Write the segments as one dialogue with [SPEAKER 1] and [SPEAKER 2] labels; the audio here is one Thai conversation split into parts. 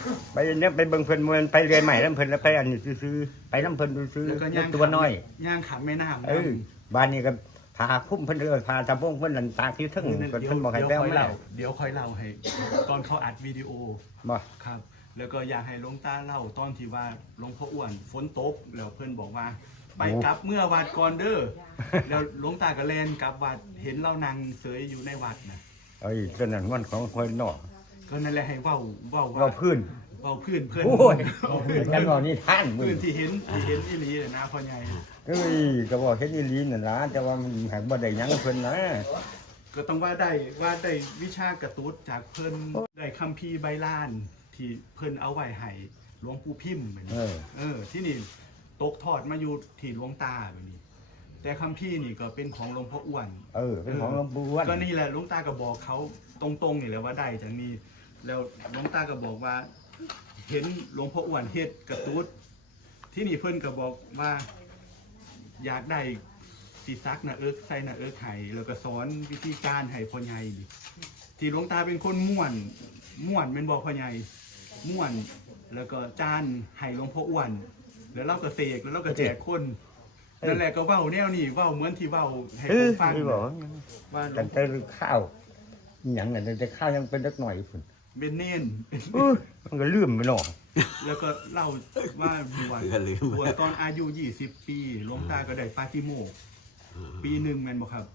[SPEAKER 1] ไปเนี่ยไปเบิ่งเพิ่นมวนไปเรื่อยใหม่น้ำเพิ่นแล้วไปอันนี้ซื้อไปน้ำเพิ่นซื้อตัวน้อย
[SPEAKER 2] ย่างขำแม่น้ำ
[SPEAKER 1] บ้านนี้ก็พาคุ้มเพิ่นพาตะพงเพิ่นลันตาที่ทึ่งเพิ่นบอกให้แป้วมา
[SPEAKER 2] เดี๋ยวค่อยเล่าให้ตอนเขาอัดวิดีโอ
[SPEAKER 1] บ่
[SPEAKER 2] ครับแล้วก็อยากให้หลวงตาเล่าตอนที่ว่าหลวงพ่ออ้วนฝนตกแล้วเพิ่นบอกว่าไปกลับเมื่อวัดก่อนเด้อแล้วหลวงตาก็แล่นกลับวัดเห็นเรานั่งเสยอยู่ในวัดนะ
[SPEAKER 1] ตัวนั้นมันของคนนอก
[SPEAKER 2] ก็นั่นแหละให้เว้า
[SPEAKER 1] พื้น
[SPEAKER 2] เพื่อน
[SPEAKER 1] โอ้ยกันบอกนี่ท่าน
[SPEAKER 2] มือที่เห็นอีหลีนะพ่อใหญ่
[SPEAKER 1] ก็บอกเห็นอีหลีนั่นล่ะแต่ว่ามันหากบ่ได้หยังเพิ่นนะ
[SPEAKER 2] ก็ต้องว่าได้วิชากระตุ้ดจากเพิ่นได้คัมภีร์ใบลานที่เพิ่นเอาไว้ให้หลวงปู่พิมพ์แบบนี้ที่นี่ตกทอดมาอยู่ที่หลวงตาแบบนี้แต่คัมภีร์นี่ก็เป็นของหลวงพ่ออ้วน
[SPEAKER 1] เป็นของหลวงปู่อ้วน
[SPEAKER 2] ก็นี่แหละหลวงตาก็บอกเขาตรงๆนี่แหละว่าได้จากนี้แล้วหลวงตาก็บอกว่าเห็นหลวงพ่ออ้วนเฮ็ดกระตุ้ดที่นี่เพิ่นก็บอกว่าอยากได้สีซักนะใส่นะไห้แล้วก็สอนวิธีการให้พ่อใหญ่ที่หลวงตาเป็นคนม่วนเป็นบอกพ่อใหญ่ม่วนแล้วก็จานให้หลวงพ่ออ้วนแล้วเราก็เสกแล้วเราก็แจกคนนั่นแหละก็เว้าแนวนี้เว้าเหมือนที่เว้าให้ผมฟัง
[SPEAKER 1] ว่าตั้งแต่ข้าวหยังน่ะแต่ข้าวยังเป็นเล็กหน่อยพุ่น
[SPEAKER 2] เป็นเน่น
[SPEAKER 1] มันก็ลืมไปเนาะ
[SPEAKER 2] แล้วก็เล่าว่าบวชตอนอายุ20 ปีหลวงตาก็ได้ปาฏิโมกข์ปีหนึ่งแม่นบ่ครับ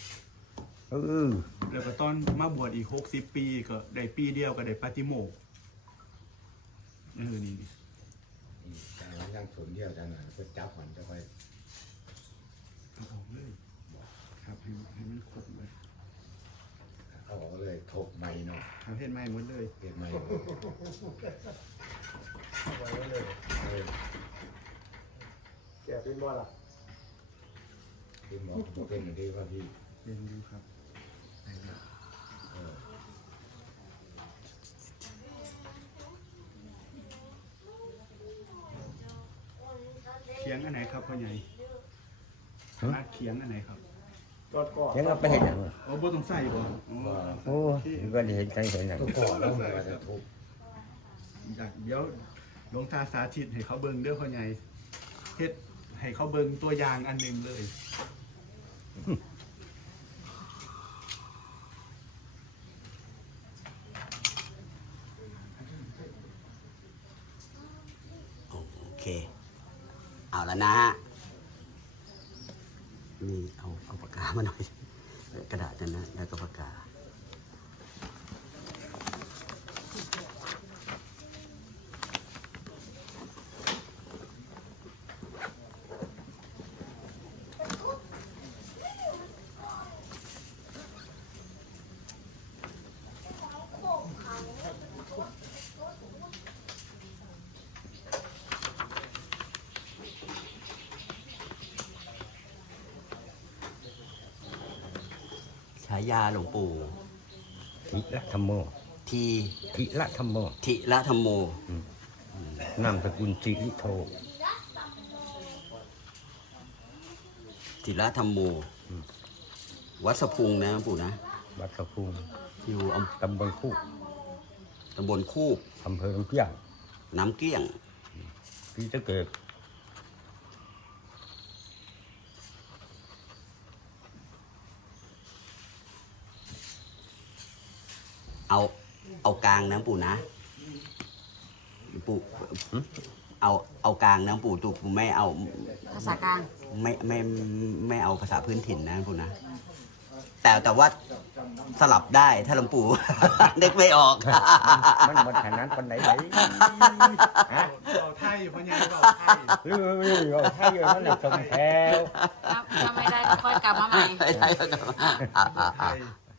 [SPEAKER 2] แล้วก็ตอนมาบวชอีก60 ปีก็ได้ปีเดียวก็ได้ปาฏิโมกข์นี่
[SPEAKER 3] การย่างสนเดียวจังหน่อยก็จับมันจะไป
[SPEAKER 2] เอาออกเลยครับให้มันครบเลย
[SPEAKER 3] เอาออกเลยถกใหม่เนาะ
[SPEAKER 2] ทำเห็ดใหม่หมดเลย
[SPEAKER 3] เห็ดใหม่
[SPEAKER 1] แกเป็นบ่ล่ะ
[SPEAKER 3] เป็นบ่เป็นดีป่ะพี่
[SPEAKER 2] เป็นดูครับเขียงอันไหนครับพ่อใหญ่นักเขียงอันไหนครับ
[SPEAKER 1] เขียงเราไปเห็นอย่าง
[SPEAKER 2] บ่ต้องใส่บ่
[SPEAKER 1] โอ้ก็เห็นใส่เห็นอย่าง
[SPEAKER 3] ก่อนแล้วมันจะทุบ
[SPEAKER 2] เดี๋ยวหลวงตาสาธิตให้เขาเบิ่งเด้อพ่อใหญ่เฮ็ดให้เขาเบิ่งตัวอย่างอันหนึ่งเลย
[SPEAKER 4] โอเคเอาแล้วนะฮะนี่เอาปากกามาหน่อยกระดาษนั่นนะแล้วก็ปากกาฉายาหลวงปู่
[SPEAKER 1] ทิละธรรมโมทิละธรรมโมนามสกุลสิริโท
[SPEAKER 4] ทิละธรรมโมวัดสะพุงนะปู่นะ
[SPEAKER 1] วัดสะพุง
[SPEAKER 4] อยู่
[SPEAKER 1] ตำบลคูอำเภอน้ำเกลี้ยงพี่จะเกิด
[SPEAKER 4] เอากลางนะปู่นะปู่เอากลางนะปู่ปู่ไม่เอา
[SPEAKER 5] ภาษากลาง
[SPEAKER 4] ไม่เอาภาษาพื้นถิ่นนะปู่นะแต่ว่าสลับได้ถ้าหลวงปู่นึกไม่ออก
[SPEAKER 1] มันหมดขนาดนั้นคนไหน
[SPEAKER 2] เอาไทยพ่อใหญ่เอาไทย
[SPEAKER 1] เอาไทยเยอะนั่นแหละสมแถว
[SPEAKER 5] ถ้าไม่ได้ก็ค่อยกลับมาใหม่